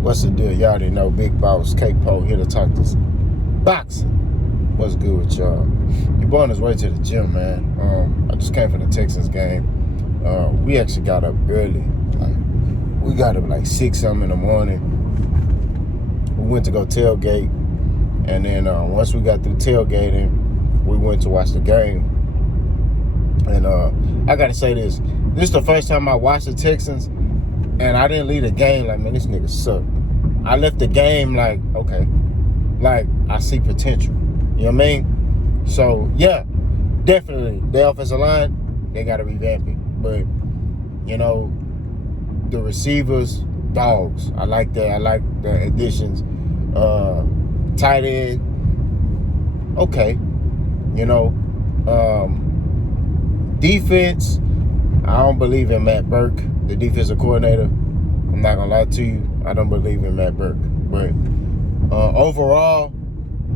What's the deal? Y'all already know Big Boss K-Po here to talk this boxing. What's good with y'all? Your boy on his way to the gym, man. I just came from the Texans game. We actually got up early. We got up like 6-something in the morning. We went to go tailgate. And then once we got through tailgating, we went to watch the game. And I got to say this. This is the first time I watched the Texans. And I didn't leave the game like, man, this nigga suck. I left the game like, okay. Like, I see potential. You know what I mean? So, yeah, definitely. The offensive line, they got to revamp it. But, you know, the receivers, dogs. I like the additions. Tight end, okay. You know, defense, I don't believe in Matt Burke, the defensive coordinator. I'm not gonna lie to you, I don't believe in Matt Burke. But overall,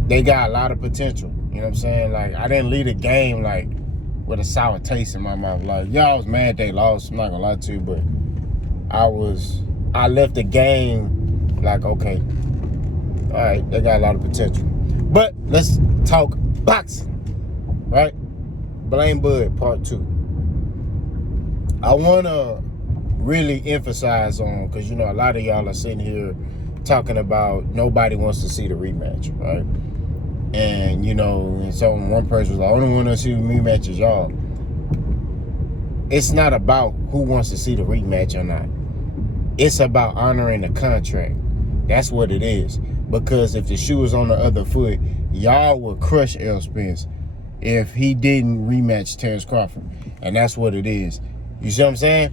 they got a lot of potential. You know what I'm saying? Like, I didn't leave the game like with a sour taste in my mouth. Like, yeah, I was mad they lost. I'm not gonna lie to you, but I left the game like, okay, all right, they got a lot of potential. But let's talk boxing, right? Blame Bud, part 2. I want to really emphasize on, because, you know, a lot of y'all are sitting here talking about nobody wants to see the rematch, right? And, you know, and so one person was like, I only want to see the rematch is y'all. It's not about who wants to see the rematch or not. It's about honoring the contract. That's what it is. Because if the shoe was on the other foot, y'all would crush Spence if he didn't rematch Terence Crawford. And that's what it is. You see what I'm saying?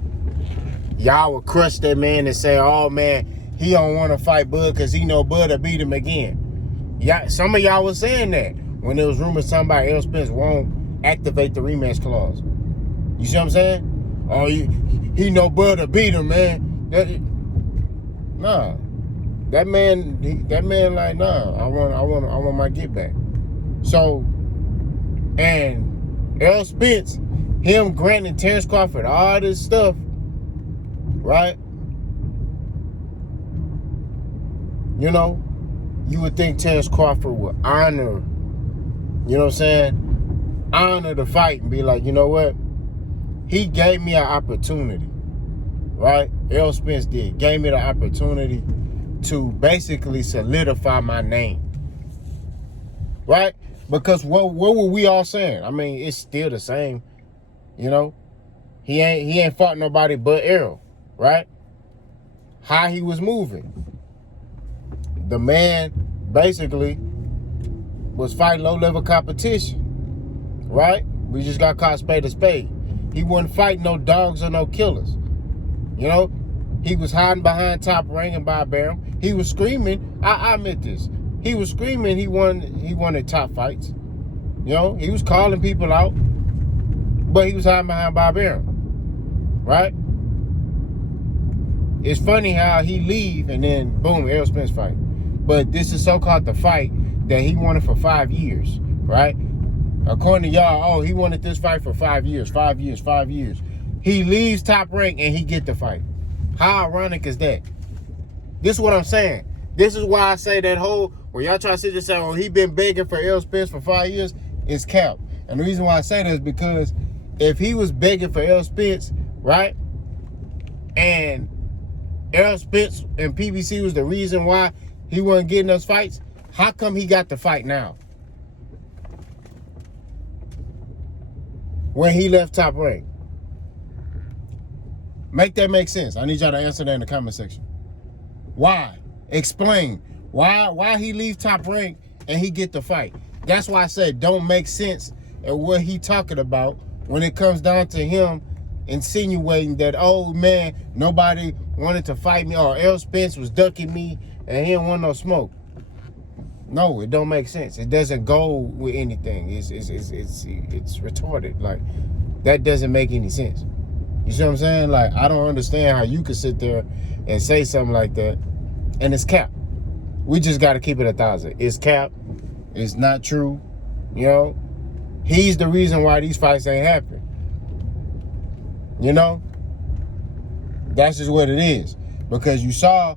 Y'all would crush that man and say, oh, man, he don't want to fight Bud because he know Bud will beat him again. Yeah, some of y'all was saying that when there was rumors talking about Spence won't activate the rematch clause. You see what I'm saying? Oh, he know Bud will beat him, man. Nah. That man, like, nah, I want my get back. So, and Spence, him granting Terence Crawford all this stuff, right? You know, you would think Terence Crawford would honor, you know what I'm saying? Honor the fight and be like, you know what? He gave me an opportunity, right? Spence did. Gave me the opportunity to basically solidify my name, right? Because what were we all saying? I mean, it's still the same, you know. He ain't fought nobody but Errol, right? How he was moving, the man basically was fighting low-level competition, right? We just got caught spade to spade. He wasn't fighting no dogs or no killers, you know. He was hiding behind Top Rank and Bob Arum. He was screaming. I admit this. He was screaming. He wanted top fights. You know, he was calling people out, but he was hiding behind Bob Arum, right? It's funny how he leave and then boom, Spence fight. But this is so-called the fight that he wanted for 5 years, right? According to y'all, oh, he wanted this fight for 5 years, 5 years, 5 years. He leaves Top Rank and he get the fight. How ironic is that? This is what I'm saying. This is why I say that whole, when y'all try to sit there and say, oh, he been begging for Spence for 5 years, it's cap. And the reason why I say that is because if he was begging for Spence, right, and Spence and PBC was the reason why he wasn't getting those fights, how come he got the fight now? When he left Top Rank. Make that make sense. I need y'all to answer that in the comment section. Why? Explain. Why he leave Top Rank and he get the fight? That's why I said don't make sense at what he talking about when it comes down to him insinuating that, oh man, nobody wanted to fight me or Spence was ducking me and he didn't want no smoke. No, it don't make sense. It doesn't go with anything. It's retarded. Like, that doesn't make any sense. You see what I'm saying? Like, I don't understand how you could sit there and say something like that, and it's cap. We just got to keep it 1,000. It's cap. It's not true. You know? He's the reason why these fights ain't happening. You know? That's just what it is. Because you saw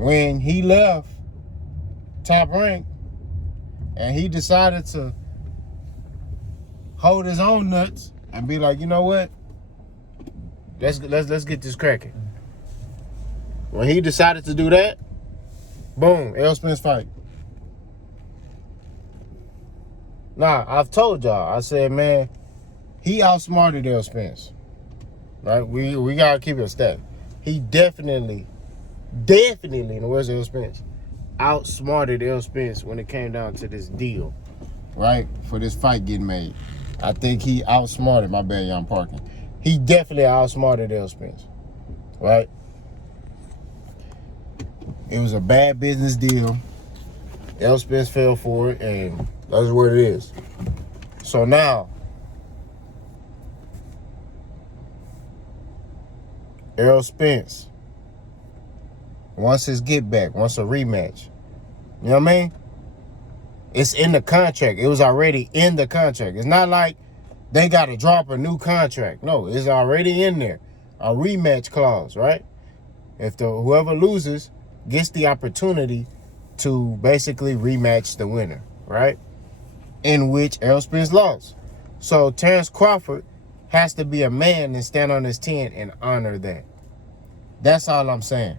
when he left Top Rank and he decided to hold his own nuts and be like, you know what? Let's get this cracking. When he decided to do that, boom, Errol Spence fight. Nah, I've told y'all. I said, man, he outsmarted Errol Spence. Right? We gotta keep it a step. He definitely, in the words of Errol Spence, outsmarted Errol Spence when it came down to this deal, right? For this fight getting made. I think he outsmarted, my bad, y'all, I'm parking. He definitely outsmarted Errol Spence, right? It was a bad business deal. Errol Spence fell for it, and that's what it is. So now, Errol Spence wants his get back, wants a rematch. You know what I mean? It's in the contract. It was already in the contract. It's not like they got to drop a new contract. No, it's already in there. A rematch clause, right? If whoever loses gets the opportunity to basically rematch the winner, right? In which Errol Spence lost. So Terence Crawford has to be a man and stand on his 10 and honor that. That's all I'm saying,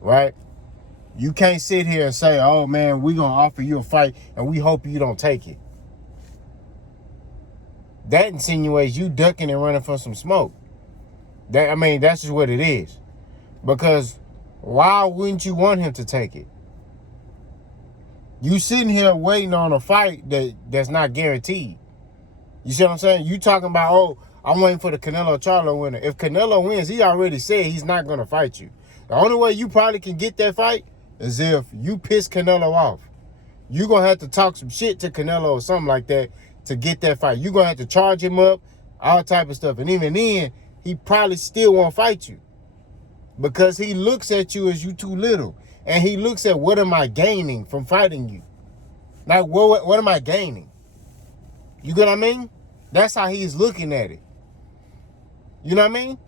right? You can't sit here and say, oh, man, we're going to offer you a fight and we hope you don't take it. That insinuates you ducking and running from some smoke. That's just what it is. Because why wouldn't you want him to take it? You sitting here waiting on a fight that's not guaranteed. You see what I'm saying? You talking about, oh, I'm waiting for the Canelo-Charlo winner. If Canelo wins, he already said he's not going to fight you. The only way you probably can get that fight is if you piss Canelo off. You're going to have to talk some shit to Canelo or something like that to get that fight. You're going to have to charge him up, all type of stuff. And even then, he probably still won't fight you. Because he looks at you as you too little. And he looks at, what am I gaining from fighting you? Like, what am I gaining? You get what I mean? That's how he's looking at it. You know what I mean?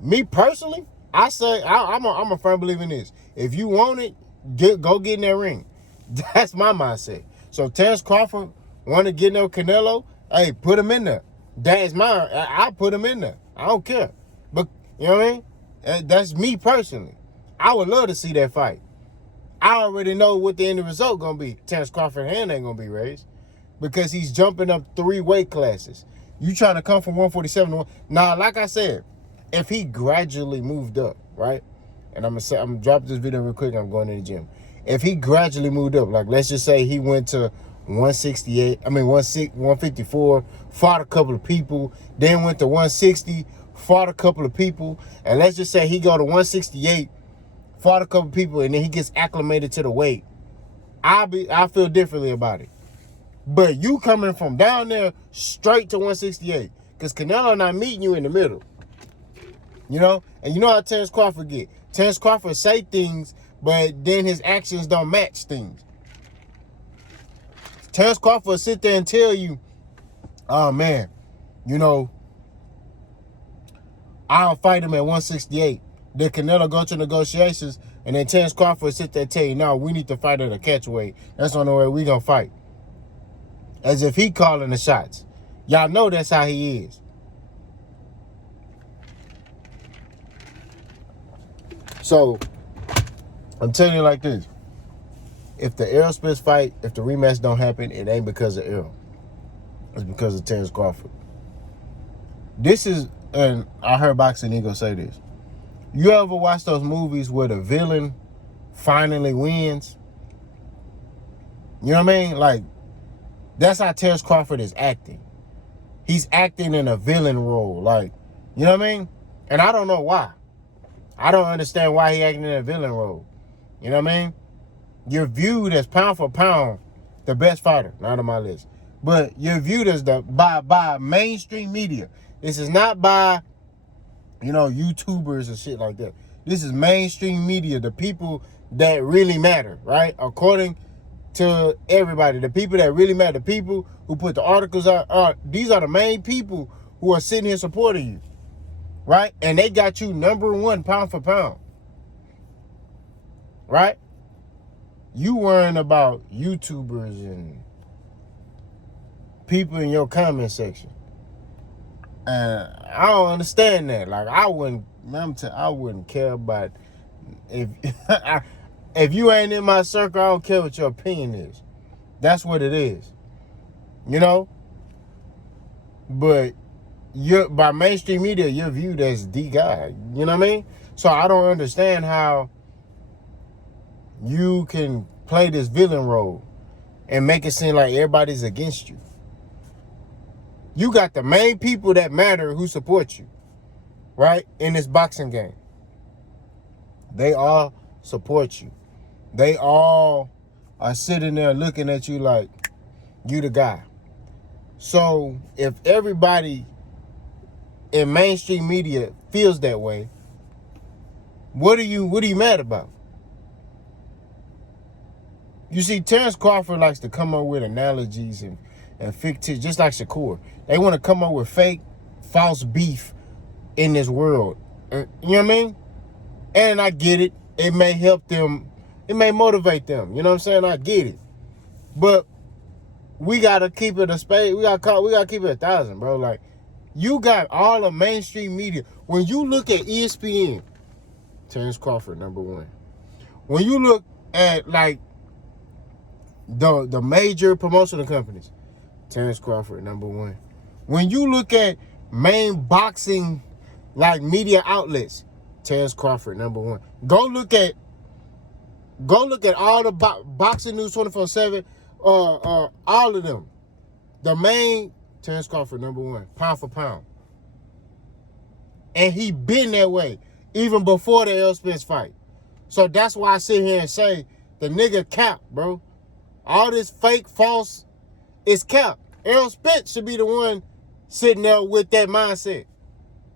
Me personally, I say, I'm a firm believer in this. If you want it, go get in that ring. That's my mindset. So Terence Crawford want to get in there with Canelo, hey, put him in there. That is mine. I put him in there. I don't care. But, you know what I mean? That's me personally. I would love to see that fight. I already know what the end result going to be. Terence Crawford's hand ain't going to be raised because he's jumping up 3 weight classes. You trying to come from 147 to 1. Now, like I said, if he gradually moved up, right? And I'm gonna drop this video real quick. I'm going to the gym. If he gradually moved up, like let's just say he went to 154, fought a couple of people, then went to 160, fought a couple of people, and let's just say he go to 168, fought a couple of people, and then he gets acclimated to the weight. I feel differently about it. But you coming from down there straight to 168, because Canelo not meeting you in the middle. You know? And you know how Terence Crawford get. Terence Crawford say things, but then his actions don't match things. Terence Crawford sit there and tell you, oh, man, you know, I'll fight him at 168. Then Canelo go to negotiations, and then Terence Crawford sit there and tell you, no, we need to fight at a catch weight. That's the only way we going to fight. As if he calling the shots. Y'all know that's how he is. So, I'm telling you like this. If the Errol Spence fight, if the rematch don't happen, it ain't because of Errol. It's because of Terence Crawford. This is, and I heard Boxing Eagle say this. You ever watch those movies where the villain finally wins? You know what I mean? Like, that's how Terence Crawford is acting. He's acting in a villain role. Like, you know what I mean? And I don't know why. I don't understand why he acting in a villain role. You know what I mean? You're viewed as pound for pound the best fighter. Not on my list. But you're viewed as by mainstream media. This is not by, you know, YouTubers and shit like that. This is mainstream media, the people that really matter, right? According to everybody, the people that really matter, the people who put the articles out, these are the main people who are sitting here supporting you, right? And they got you #1 pound for pound. right? You worrying about YouTubers and people in your comment section. And I don't understand that. Like, I wouldn't care about if if you ain't in my circle. I don't care what your opinion is. That's what it is, you know. But by mainstream media, you're viewed as the guy. You know what I mean? So I don't understand how you can play this villain role and make it seem like everybody's against you. You got the main people that matter who support you, right? In this boxing game. They all support you. They all are sitting there looking at you like you the guy. So if everybody in mainstream media feels that way, what are you mad about? You see, Terence Crawford likes to come up with analogies and fictitious, just like Shakur. They want to come up with fake, false beef in this world. You know what I mean? And I get it. It may help them. It may motivate them. You know what I'm saying? I get it. But we gotta keep it a spade. We gotta keep it 1,000, bro. Like, you got all the mainstream media. When you look at ESPN, Terence Crawford, number one. When you look at like the major promotional companies, Terence Crawford, number one. When you look at main boxing like media outlets, Terence Crawford, number one. Go look at all the boxing news 24/7, all of them. The main Terence Crawford, number one, pound for pound. And he been that way even before the Errol Spence fight. So that's why I sit here and say the nigga cap, bro. All this fake, false is cap. Errol Spence should be the one sitting there with that mindset,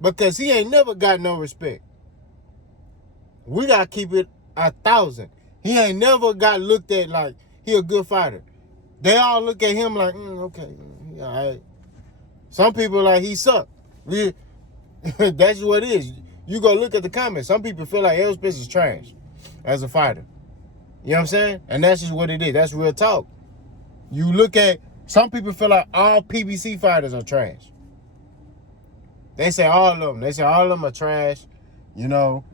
because he ain't never got no respect. We got to keep it 1,000. He ain't never got looked at like he a good fighter. They all look at him like, okay, all right. Some people like he suck. That's what it is. You go look at the comments. Some people feel like Errol Spence is trash as a fighter. You know what I'm saying? And that's just what it is. That's real talk. You look at, some people feel like all PBC fighters are trash. They say all of them. They say all of them are trash. You know,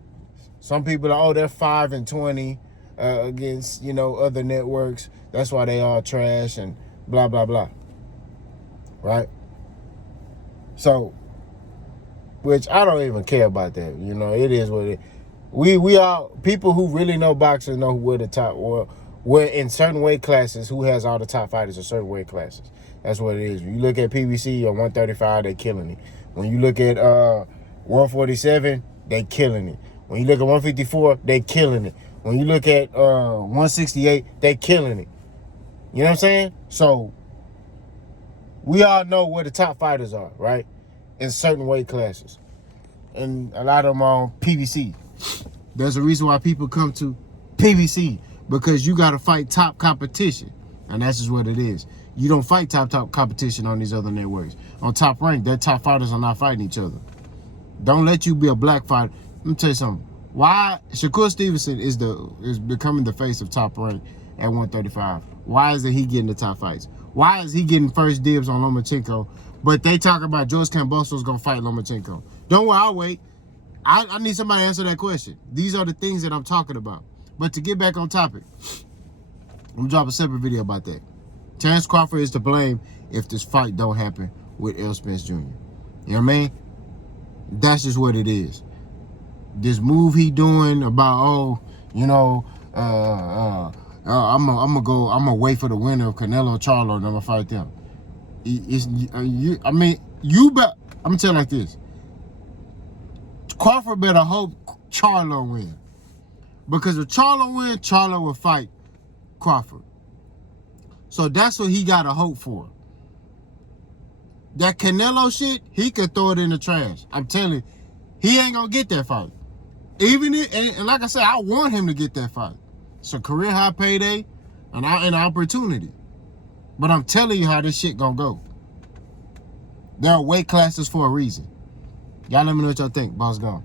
some people are, they're 5-20 against, other networks. That's why they all trash and blah, blah, blah. Right? So, which I don't even care about that. It is what it is. We all, people who really know boxing know who are the top, or we're in certain weight classes, who has all the top fighters in certain weight classes. That's what it is. When you look at PBC or 135, they killing it. When you look at 147, they killing it. When you look at 154, they killing it. When you look at 168, they killing it. You know what I'm saying? So we all know where the top fighters are, right? In certain weight classes. And a lot of them are on PBC. There's a reason why people come to PBC, because you got to fight top competition. And that's just what it is. You don't fight top competition on these other networks. On Top Rank, their top fighters are not fighting each other. Don't let you be a black fighter. Let me tell you something. Why Shakur Stevenson is becoming the face of Top Rank at 135? Why isn't he getting the top fights? Why is he getting first dibs on Lomachenko? But they talk about George Kambosos going to fight Lomachenko. Don't worry, I'll wait. I need somebody to answer that question. These are the things that I'm talking about. But to get back on topic, I'm going to drop a separate video about that. Terence Crawford is to blame if this fight don't happen with Errol Spence Jr. You know what I mean? That's just what it is. This move he doing about, I'm gonna wait for the winner of Canelo Charlo and I'm gonna fight them. I'm gonna tell you like this. Crawford better hope Charlo win. Because if Charlo win, Charlo will fight Crawford. So that's what he got to hope for. That Canelo shit, he could throw it in the trash. I'm telling you, he ain't going to get that fight. And like I said, I want him to get that fight. It's a career high payday and an opportunity. But I'm telling you how this shit going to go. There are weight classes for a reason. Y'all let me know what y'all think. Boss gone.